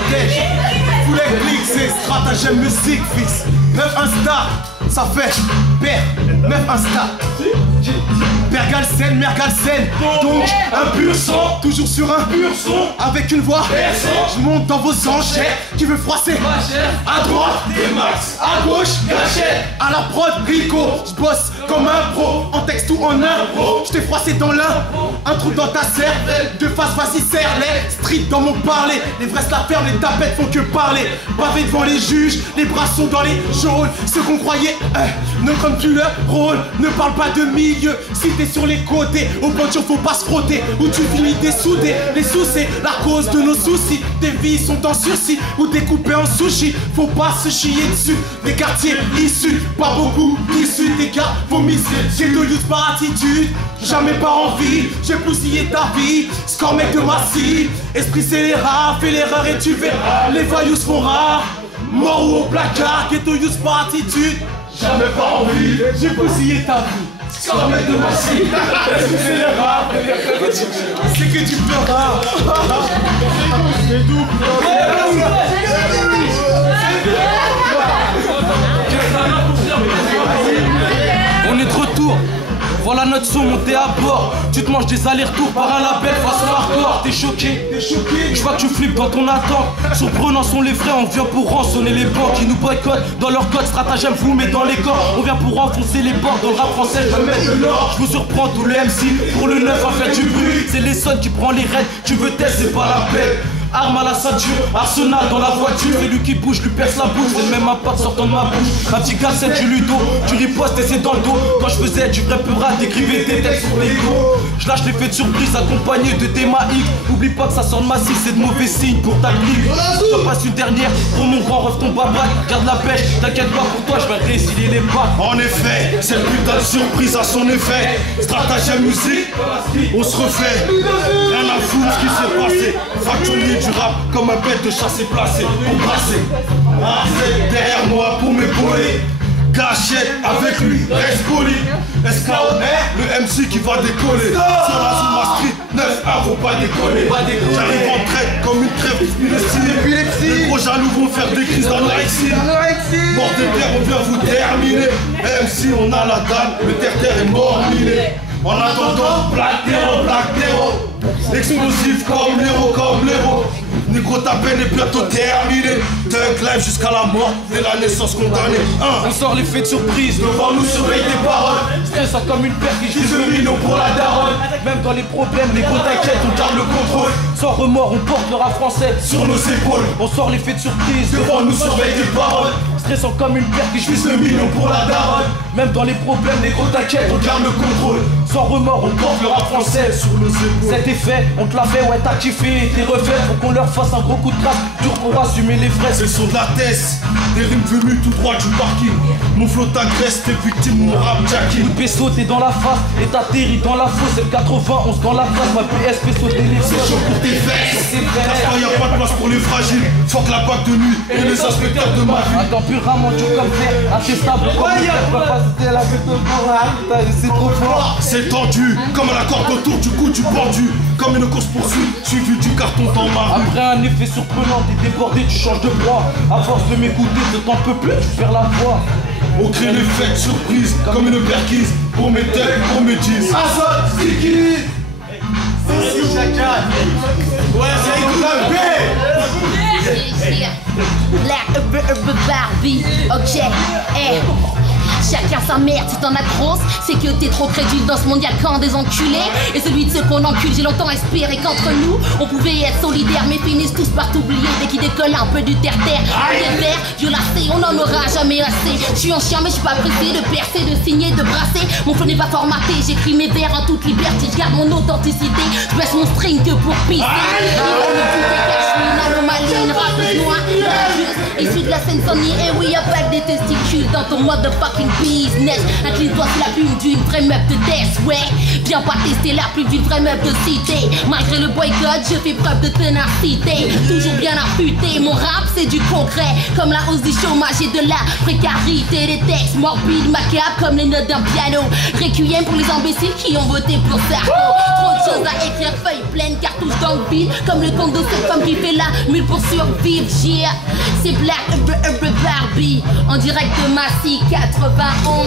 stratège. Full clic, c'est stratagème musique fixe. 9 Insta, ça fait père. 9 Insta. Père Galsen, mère Galsen. Donc un pur sang, toujours sur un pur son. Avec une voix, je monte dans vos enchères. Qui veut froisser? À droite, des max. À gauche, gâchette. À la prod, Rico. Je bosse comme un pro. En texte ou en impro. Je t'ai froissé dans l'un. Un trou dans ta cervelle. De face, vas-y, serre-les. Street dans mon parler. Les vrais se la ferment, les tapettes font que parler. Pavé devant les juges, les bras sont dans les geôles. Ceux qu'on croyait, ne comme plus leur rôle. Ne parle pas de milieu, si t'es sur les côtés. Au pointure faut pas se frotter, ou tu finis dessoudé. Les sous c'est la cause de nos soucis. Des vies sont en sursis, ou découpées en sushi. Faut pas se chier dessus, des quartiers issus. Pas beaucoup issus, des gars vomissent. J'ai de youth par attitude, jamais par envie. J'ai bousillé ta vie, score mec de ma scie. Esprit scélérat, fais l'erreur et tu verras. Les voyous se font rares, mort ou au placard. Ghetto youth par attitude, jamais pas envie. J'ai bousillé ta vie, score mec de ma scie. Esprit scélérat, c'est que tu pleuras. C'est doux. On est de retour, voilà notre son monté à bord. Tu te manges des allers-retours par un label façon hardcore. T'es choqué, je vois que tu flippes dans ton attente. Surprenant sont les vrais, on vient pour rançonner les banques. Qui nous boycottent dans leur code stratagème, vous met dans les corps. On vient pour enfoncer les portes dans le rap français, je veux mettre de l'or. Je vous surprends tout le MC, pour le 9 en fait du bruit. C'est les sons qui prend les raids, tu veux tester, c'est pas la peine. Arme à la ceinture, arsenal dans la voiture. Et lui qui bouge, lui perce la bouche. C'est le même impact sortant de ma bouche. Un petit gars, c'est du ludo. Tu ripostes et c'est dans le dos. Quand je faisais du vrai peurat, t'écrivais des textes sur les dos. Je lâche l'effet de surprise accompagné de démaïques. Oublie pas que ça sort de massif, c'est de mauvais signes pour ta clique. Je passe une dernière pour mon grand ref ton babat. Garde la pêche, t'inquiète pas pour toi, je vais réciter les pas. En effet, cette putain de surprise a son effet. Stratagème musique, on se refait. Rien à foutre ce qui s'est passé. Factionner du rap comme un bête de chasse placé pour brasser. Derrière moi pour m'épauler. Gâchette avec lui, reste poli. SKO, le MC qui va décoller. Sur la Zuma Street, 9-1, faut pas décoller. J'arrive en traite comme une trêve d'épilepsie. Les gros jaloux vont faire des crises d'anorexie. Mort de terre, on vient vous terminer. MC, on a la dalle, le terre-terre est mort-miné. En attendant, Black Terror. Explosif comme l'héros. Négro, ta peine est bientôt terminée. Thug life jusqu'à la mort, dès la naissance condamnée. On sort l'effet de surprise, devant nous surveille tes paroles. Stressant comme une paire qui joue le minot pour la daronne. Même dans les problèmes, les gros t'inquiète, on garde le contrôle. Sans remords, on porte le rap français sur nos épaules. On sort l'effet de surprise, devant nous surveille tes paroles. Stressant comme une paire qui joue le minot pour la daronne. Même dans les problèmes, les gros t'inquiète, on garde le contrôle. Sans remords, on porte le rap français sur nos épaules. Cet effet, on te l'a fait, ouais t'as kiffé, t'es refait. Faut qu'on leur fasse un gros coup de grâce, dur pour assumer les frais. C'est le son de la tête, des rimes venues tout droit du parking. Mon flot t'agresse, t'es victime, mon rap jackie. Le peso t'es dans la face, et t'atterris dans la fosse. C'est le 91 dans la face, ma PS fait sauter les fesses. C'est chaud pour tes fesses, y'a pas de place pour les fragiles. Fuck la bague de nuit et les inspecteurs de ma vie. Attends, purement dur comme fer, intestable comme capacité la méthode morale, c'est trop fort. C'est tendu, comme la corde autour du cou du pendu. Comme une course poursuite, suivi du carton dans ma rue. Après un effet surprenant, t'es débordé, tu changes de proie. À force de m'écouter, de t'en peux plus, tu perds la voix. On crée l'effet de surprise, comme une perquise. Pour mes têtes, pour mes jeans. Azot, Sticky. C'est Chacal. Ouais, c'est écoute la paix. Black Barbie, ok, chacun sa merde, si t'en as grosse, c'est que t'es trop crédule dans ce monde, y'a qu'un des enculés. Et celui de ceux qu'on encule, j'ai longtemps espéré qu'entre nous, on pouvait être solidaires, mais finissent tous par t'oublier dès qu'ils décollent un peu du terre-terre. Des verres, violacés, on n'en aura jamais assez. Je suis un chien, mais je suis pas pressé de percer, de signer, de brasser. Mon flow n'est pas formaté, j'écris mes vers en toute liberté, je garde mon authenticité, je baisse mon string que pour pisser. Une anomalie, une rappeuse noire, issu de la Seine-Saint-Denis. Et oui, y'a pas que des testicules dans ton motherfucking business. Incline-toi sous la plume d'une vraie meuf de death, ouais. Viens pas tester la plume d'une vraie meuf de cité. Malgré le boycott, je fais preuve de ténacité. Toujours bien affûté, mon rap c'est du concret. Comme la hausse du chômage et de la précarité. Des textes morbides, macabres comme les notes d'un piano. Requiem pour les imbéciles qui ont voté pour Sarko. Trop de choses à écrire, feuilles pleines, cartouches dans le vide. Comme le compte de cette femme qui fait la mule pour survivre, yeah. C'est Black Barbie, en direct de Massy 91.